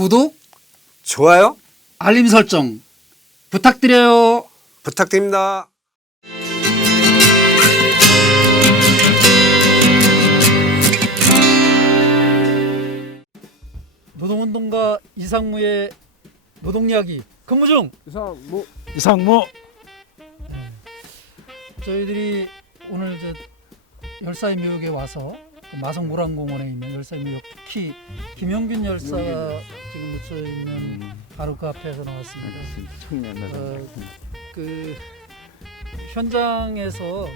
구독, 좋아요 알림 설정 부탁드려요. 부탁드립니다. 노동운동가 이상무의 노동이야기 근무 중. 이상무 저희들이 오늘 열사의 묘역에 와서 그 마성 모란공원에 있는 열사의 묘역 특히 김영균 열사가 지금 묻혀 있는 바로 그 앞에서 나왔습니다. 청년 그 현장에서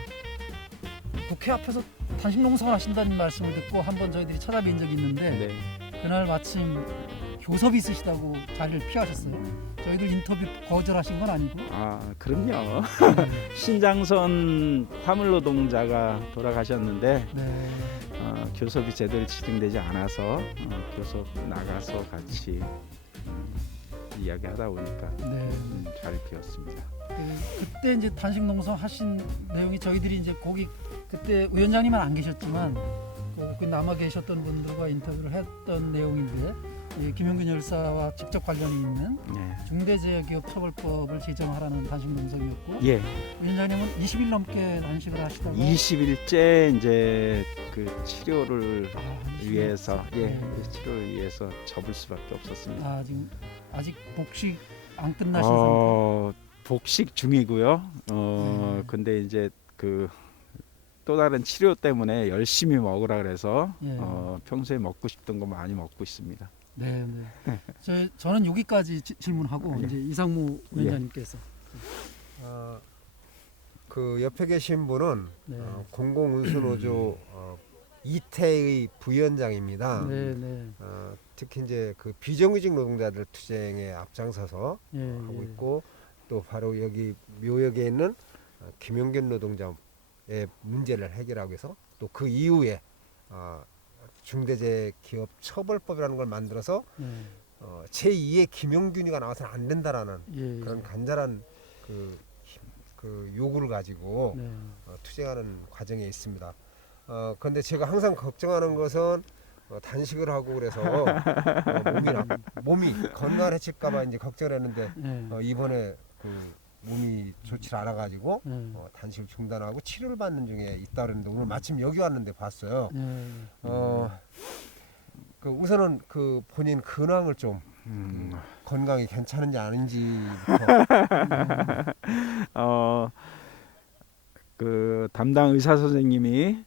국회 앞에서 단식 농성을 하신다는 말씀을 듣고 한번 저희들이 찾아뵌 적이 있는데 네. 그날 마침 교섭이 있으시다고 자리를 피하셨어요. 저희들 인터뷰 거절하신 건 아니고. 아 그럼요. 네. 신장선 화물노동자가 돌아가셨는데 네. 교섭이 제대로 진행되지 않아서 교섭 나가서 같이 이야기하다 보니까 네. 잘 비었습니다. 그때 이제 단식 농성 하신 내용이 저희들이 이제 거기 그때 위원장님은 안 계셨지만 그 남아 계셨던 분들과 인터뷰를 했던 내용인데 이 김영균 열사와 직접 관련이 있는 네. 중대재해기업처벌법을 제정하라는 단식 농성이었고 예. 위원장님은 20일 넘게 단식을 하시다가 20일째 이제 그 치료를 20일. 위해서 네. 치료를 위해서 접을 수밖에 없었습니다. 지금 아직 복식 안 끝나신 상태. 복식 중이고요. 네. 근데 이제 그 또 다른 치료 때문에 열심히 먹으라 그래서 예. 평소에 먹고 싶던 거 많이 먹고 있습니다. 네, 네. 저는 여기까지 질문하고 예. 이제 이상무 위원장님께서 그 옆에 계신 분은 네. 공공운수노조 이태의 부위원장입니다. 네, 네. 특히 이제 그 비정규직 노동자들 투쟁에 앞장서서 예, 하고 예. 있고 또 바로 여기 묘역에 있는 김영균 노동자의 문제를 해결하기 위해서 또 그 이후에 중대재해기업처벌법이라는 걸 만들어서 예. 제2의 김영균이가 나와서는 안 된다라는 예, 그런 예. 간절한 그 요구를 가지고 네. 투쟁하는 과정에 있습니다. 그런데 제가 항상 걱정하는 것은 단식을 하고 그래서 몸이 건강해질까봐 이제 걱정을 했는데 네. 이번에 그 몸이 좋지 않아가지고 네. 단식을 중단하고 치료를 받는 중에 있다 그랬는데 오늘 마침 여기 왔는데 봤어요. 네. 그 우선은 그 본인 근황을 좀 건강이 괜찮은지 아닌지부터. 그 담당 의사 선생님이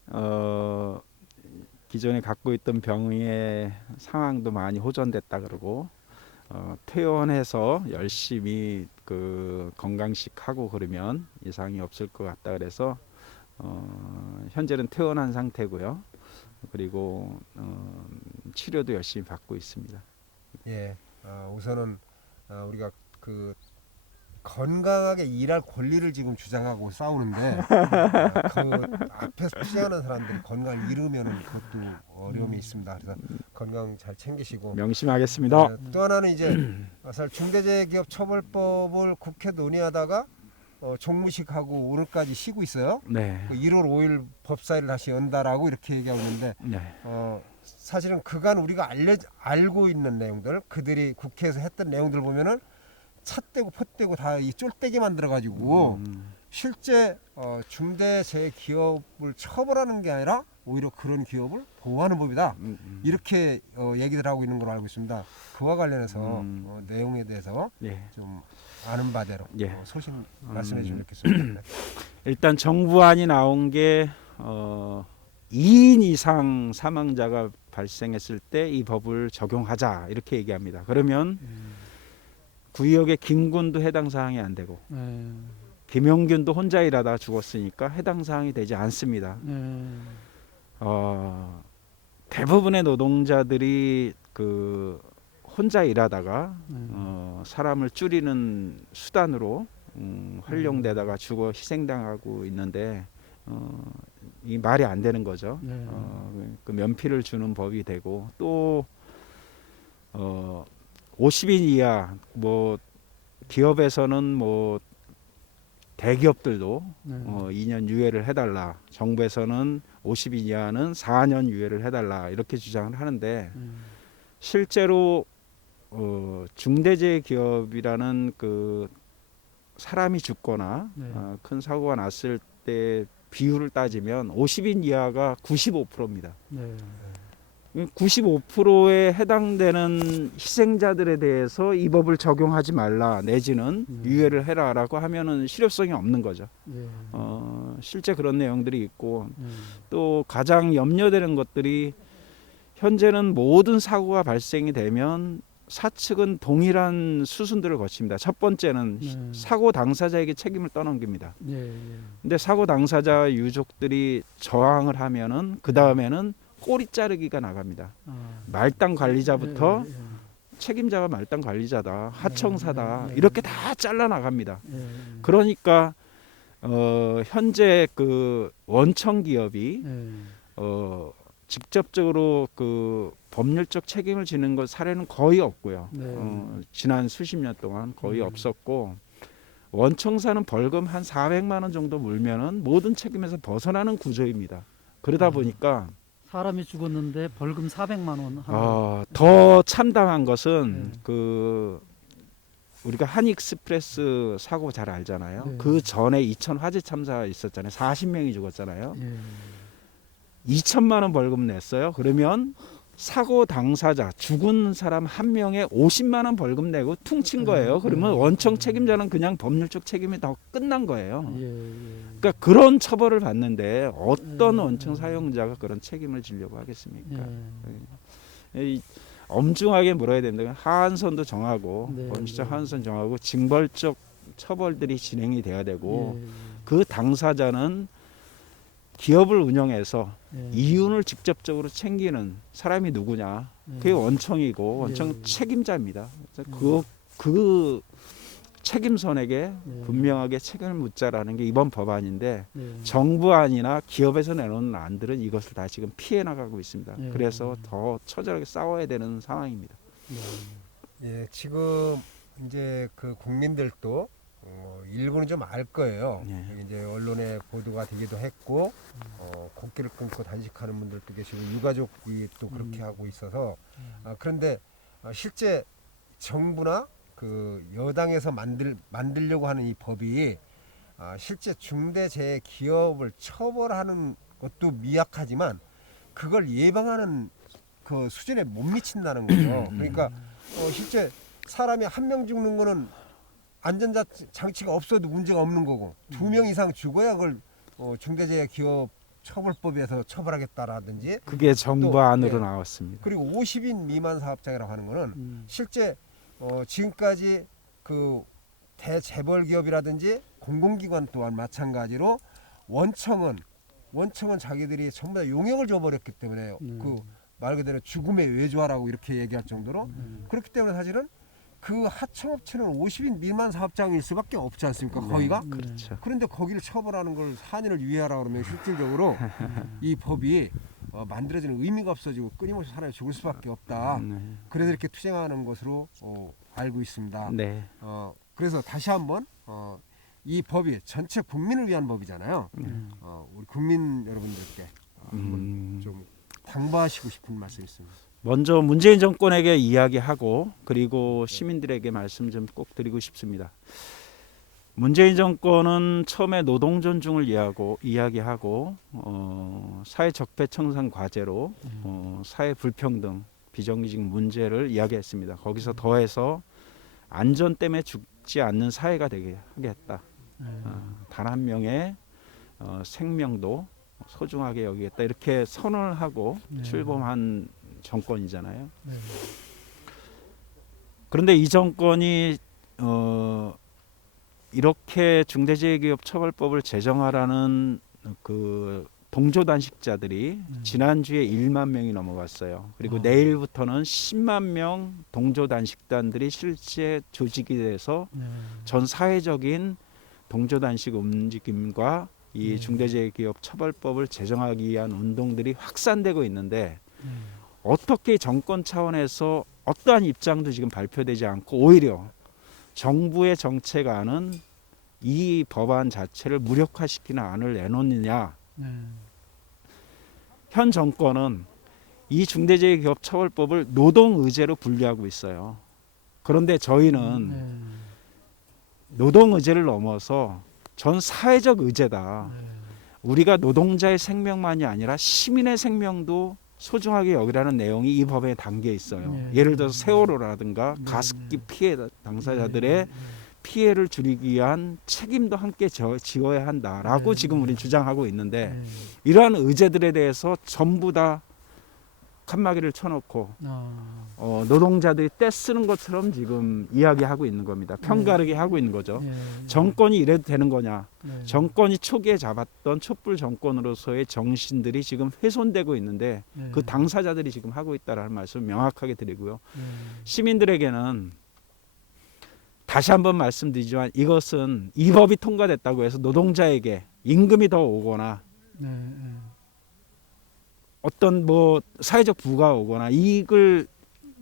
기존에 갖고 있던 병의 상황도 많이 호전됐다 그러고 퇴원해서 열심히 그 건강식 하고 그러면 이상이 없을 것 같다 그래서 현재는 퇴원한 상태고요. 그리고 치료도 열심히 받고 있습니다. 예, 우선은 우리가 그 건강하게 일할 권리를 지금 주장하고 싸우는데 그 앞에서 투쟁하는 사람들이 건강을 잃으면 그것도 어려움이 있습니다. 그래서 건강 잘 챙기시고 명심하겠습니다. 또 하나는 이제 사실 중대재해기업처벌법을 국회 논의하다가 종무식하고 오늘까지 쉬고 있어요. 네. 그 1월 5일 법사위를 다시 연다라고 이렇게 얘기하고 있는데 네. 사실은 그간 우리가 알고 있는 내용들 그들이 국회에서 했던 내용들 보면은 찻대고 폿대고 다 이 쫄대기 만들어 가지고 실제 중대재해기업을 처벌하는 게 아니라 오히려 그런 기업을 보호하는 법이다 이렇게 얘기들 하고 있는 걸로 알고 있습니다. 그와 관련해서 내용에 대해서 예. 좀 아는 바대로 예. 소신 말씀해 주시면 좋겠습니다. 일단 정부안이 나온 게 2인 이상 사망자가 발생했을 때 이 법을 적용하자 이렇게 얘기합니다. 그러면 구역의 김군도 해당 사항이 안 되고 네. 김영균도 혼자 일하다가 죽었으니까 해당 사항이 되지 않습니다. 네. 대부분의 노동자들이 그 혼자 일하다가 사람을 줄이는 수단으로 활용되다가 죽어 희생당하고 있는데 이 말이 안 되는 거죠. 네. 그 면피를 주는 법이 되고 또 50인 이하 뭐 기업에서는 뭐 대기업들도 2년 유예를 해달라. 정부에서는 50인 이하는 4년 유예를 해달라 이렇게 주장을 하는데 실제로 중대재해기업이라는 그 사람이 죽거나 네. 큰 사고가 났을 때 비율을 따지면 50인 이하가 95%입니다. 네. 95%에 해당되는 희생자들에 대해서 이 법을 적용하지 말라 내지는 유예를 해라라고 하면은 실효성이 없는 거죠. 네. 실제 그런 내용들이 있고 네. 또 가장 염려되는 것들이 현재는 모든 사고가 발생이 되면 사측은 동일한 수순들을 거칩니다. 첫 번째는 네. 사고 당사자에게 책임을 떠넘깁니다. 예, 예. 근데 사고 당사자 유족들이 저항을 하면은 그 다음에는 꼬리 자르기가 나갑니다. 아. 말단 관리자부터 예, 예, 책임자가 말단 관리자다, 하청사다 네. 이렇게 다 잘라 나갑니다. 예, 예. 그러니까 현재 그 원청 기업이 예. 직접적으로 그 법률적 책임을 지는 것 사례는 거의 없고요. 네. 지난 수십 년 동안 거의 음. 없었고 원청사는 벌금 한 400만 원 정도 물면은 모든 책임에서 벗어나는 구조입니다. 그러다 보니까 사람이 죽었는데 벌금 400만 원. 더 참담한 것은 네. 그 우리가 한익스프레스 사고 잘 알잖아요. 네. 그 전에 이천 화재 참사 있었잖아요. 40명이 죽었잖아요. 예. 2천만 원 벌금 냈어요. 그러면 사고 당사자 죽은 사람 한 명에 50만 원 벌금 내고 퉁친 거예요. 그러면 원청 책임자는 그냥 법률적 책임이 다 끝난 거예요. 예, 예. 그러니까 그런 처벌을 받는데 어떤 음. 원청 사용자가 그런 책임을 지려고 하겠습니까? 예. 이 엄중하게 물어야 된다. 하한선도 정하고 네, 범죄적 네. 하한선 정하고 징벌적 처벌들이 진행이 돼야 되고 예, 그 당사자는 기업을 운영해서 예. 이윤을 직접적으로 챙기는 사람이 누구냐? 그게 원청이고 원청 예. 책임자입니다. 그래서 그 책임선에게 예. 분명하게 책임을 묻자라는 게 이번 법안인데 예. 정부안이나 기업에서 내놓는 안들은 이것을 다 지금 피해 나가고 있습니다. 예. 그래서 더 처절하게 싸워야 되는 상황입니다. 예, 지금 이제 그 국민들도 일부는 좀 알 거예요. 예. 이제 언론에 보도가 되기도 했고 곡기를 끊고 단식하는 분들도 계시고 유가족이 또 그렇게 하고 있어서 그런데 실제 정부나 그 여당에서 만들려고 하는 이 법이 실제 중대재해 기업을 처벌하는 것도 미약하지만 그걸 예방하는 그 수준에 못 미친다는 거죠. 그러니까 실제 사람이 한 명 죽는 거는 안전장치가 없어도 문제가 없는 거고 2명 이상 죽어야 그걸 중대재해 기업 처벌법에서 처벌하겠다라든지 그게 정부 또, 안으로 예. 나왔습니다. 그리고 50인 미만 사업장이라고 하는 거는 실제 지금까지 그 대재벌 기업이라든지 공공기관 또한 마찬가지로 원청은 자기들이 전부 다 용역을 줘버렸기 때문에 그 말 그대로 죽음의 외주화라고 이렇게 얘기할 정도로 그렇기 때문에 사실은 그 하청업체는 50인 미만 사업장일 수밖에 없지 않습니까? 거기가? 그렇죠. 그런데 거기를 처벌하는 걸 4년을 유예하라 그러면 실질적으로 이 법이 만들어지는 의미가 없어지고 끊임없이 사람이 죽을 수밖에 없다. 그래서 이렇게 투쟁하는 것으로 알고 있습니다. 네. 그래서 다시 한번 이 법이 전체 국민을 위한 법이잖아요. 우리 국민 여러분들께 한번 좀 당부하시고 싶은 말씀이 있습니다. 먼저 문재인 정권에게 이야기하고 그리고 시민들에게 말씀 좀 꼭 드리고 싶습니다. 문재인 정권은 처음에 노동 존중을 이야기하고 사회 적폐 청산 과제로 사회 불평등 비정규직 문제를 이야기했습니다. 거기서 더해서 안전 때문에 죽지 않는 사회가 되게 하겠다. 단 한 명의 생명도 소중하게 여기겠다. 이렇게 선언을 하고 출범한 정권이잖아요. 그런데 이 정권이 이렇게 중대재해기업 처벌법을 제정하라는 그 동조단식자들이 지난주에 1만 명이 넘어갔어요. 그리고 내일부터는 10만 명 동조단식단들이 실제 조직이 돼서 전 사회적인 동조단식 움직임과 이 중대재해기업 처벌법을 제정하기 위한 운동들이 확산되고 있는데 어떻게 정권 차원에서 어떠한 입장도 지금 발표되지 않고 오히려 정부의 정책안은 이 법안 자체를 무력화시키는 안을 내놓느냐. 현 정권은 이 중대재해기업 처벌법을 노동의제로 분류하고 있어요. 그런데 저희는 노동 의제를 넘어서 전 사회적 의제다. 우리가 노동자의 생명만이 아니라 시민의 생명도 소중하게 여기라는 내용이 이 법에 담겨 있어요. 예를 들어서 세월호라든가 가습기 피해 당사자들의 피해를 줄이기 위한 책임도 함께 지어야 한다라고 지금 우리는 주장하고 있는데 이러한 의제들에 대해서 전부 다 칸막이를 쳐놓고 노동자들이 떼쓰는 것처럼 지금 이야기하고 있는 겁니다. 편가르게 하고 있는 거죠. 정권이 이래도 되는 거냐. 정권이 초기에 잡았던 촛불 정권으로서의 정신들이 지금 훼손되고 있는데 그 당사자들이 지금 하고 있다는 말씀을 명확하게 드리고요. 시민들에게는 다시 한번 말씀드리지만 이것은 이 법이 통과됐다고 해서 노동자에게 임금이 더 오거나 어떤 뭐 사회적 부가 오거나 이익을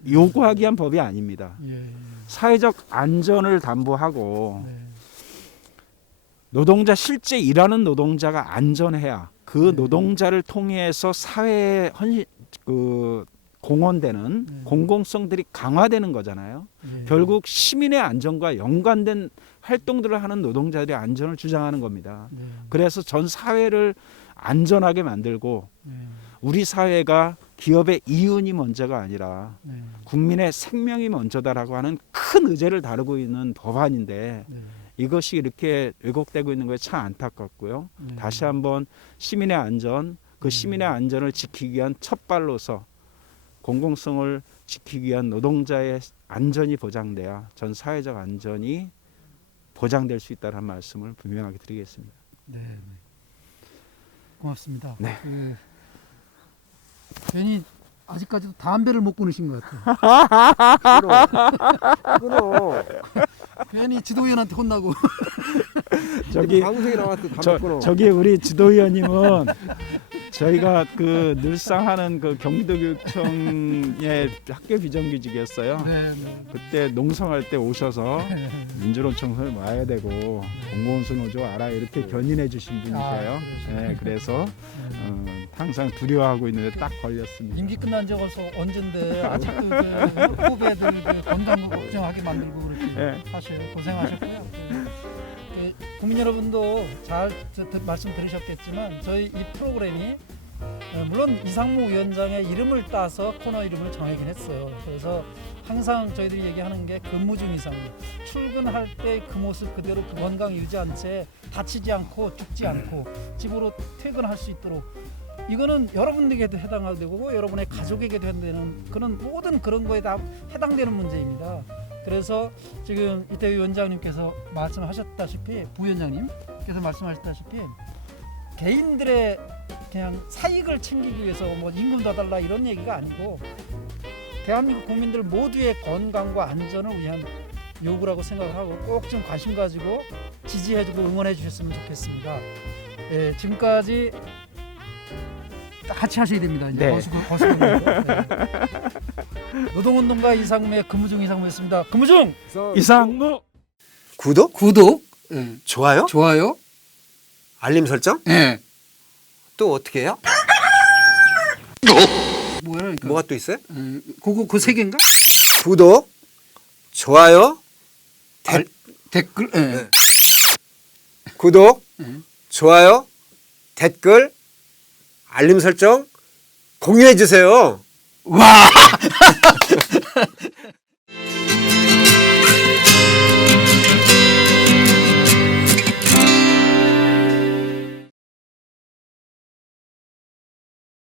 요구하기 위한 법이 아닙니다. 사회적 안전을 담보하고 노동자 실제 일하는 노동자가 안전해야 그 노동자를 통해서 사회에 공헌되는 공공성들이 강화되는 거잖아요. 결국 시민의 안전과 연관된 활동들을 하는 노동자들의 안전을 주장하는 겁니다. 그래서 전 사회를 안전하게 만들고 우리 사회가 기업의 이윤이 먼저가 아니라 국민의 생명이 먼저다라고 하는 큰 의제를 다루고 있는 법안인데 이것이 이렇게 왜곡되고 있는 것이 참 안타깝고요. 다시 한번 시민의 안전, 그 시민의 안전을 지키기 위한 첫 발로서 공공성을 지키기 위한 노동자의 안전이 보장돼야 전 사회적 안전이 보장될 수 있다는 말씀을 분명하게 드리겠습니다. 네, 고맙습니다. 네. 괜히 아직까지도 담배를 못 끊으신 것 같아요. 끊어. 괜히 지도위원한테 혼나고. 저기 방송에 나왔을 때 담배 끊어. 저기 우리 지도위원님은 저희가 그 늘상 하는 그 경기도교육청의 학교 비정규직이었어요. 그때 농성할 때 오셔서 민주노총 청소년 와야 되고 공무원 노조 알아 이렇게 견인해 주신 분이세요. 네, 그래서 항상 두려워하고 있는데 딱 걸렸습니다. 임기 끝난 지 벌써 언젠데 아직도 후배들 건강 걱정하게 만들고 그렇게 사실 고생하셨고요. 국민 여러분도 잘 말씀 들으셨겠지만 저희 이 프로그램이 물론 이상무 위원장의 이름을 따서 코너 이름을 정하긴 했어요. 그래서 항상 저희들이 얘기하는 게 근무 중 이상무, 출근할 때 그 모습 그대로 그 건강 유지한 채 다치지 않고 죽지 않고 집으로 퇴근할 수 있도록, 이거는 여러분에게도 해당되고 여러분의 가족에게도 해당되는 그런 모든 그런 거에 다 해당되는 문제입니다. 그래서 지금 이태규 위원장님께서 말씀하셨다시피, 부위원장님께서 말씀하셨다시피 개인들의 그냥 사익을 챙기기 위해서 뭐 임금 더 달라 이런 얘기가 아니고 대한민국 국민들 모두의 건강과 안전을 위한 요구라고 생각하고 꼭 좀 관심 가지고 지지해주고 응원해 주셨으면 좋겠습니다. 예, 지금까지 같이 하셔야 됩니다. 이제 거시고 노동운동가 이상무의 근무중 이상무였습니다. 근무중 이상무 구독, 예. 좋아요, 알림 설정. 예. 또 어떻게 해요? 뭐야? 뭐가 또 있어요? 그 세 개인가? 구독, 좋아요, 댓글. 예. 네. 구독, 좋아요, 댓글, 알림 설정 공유해 주세요. 와.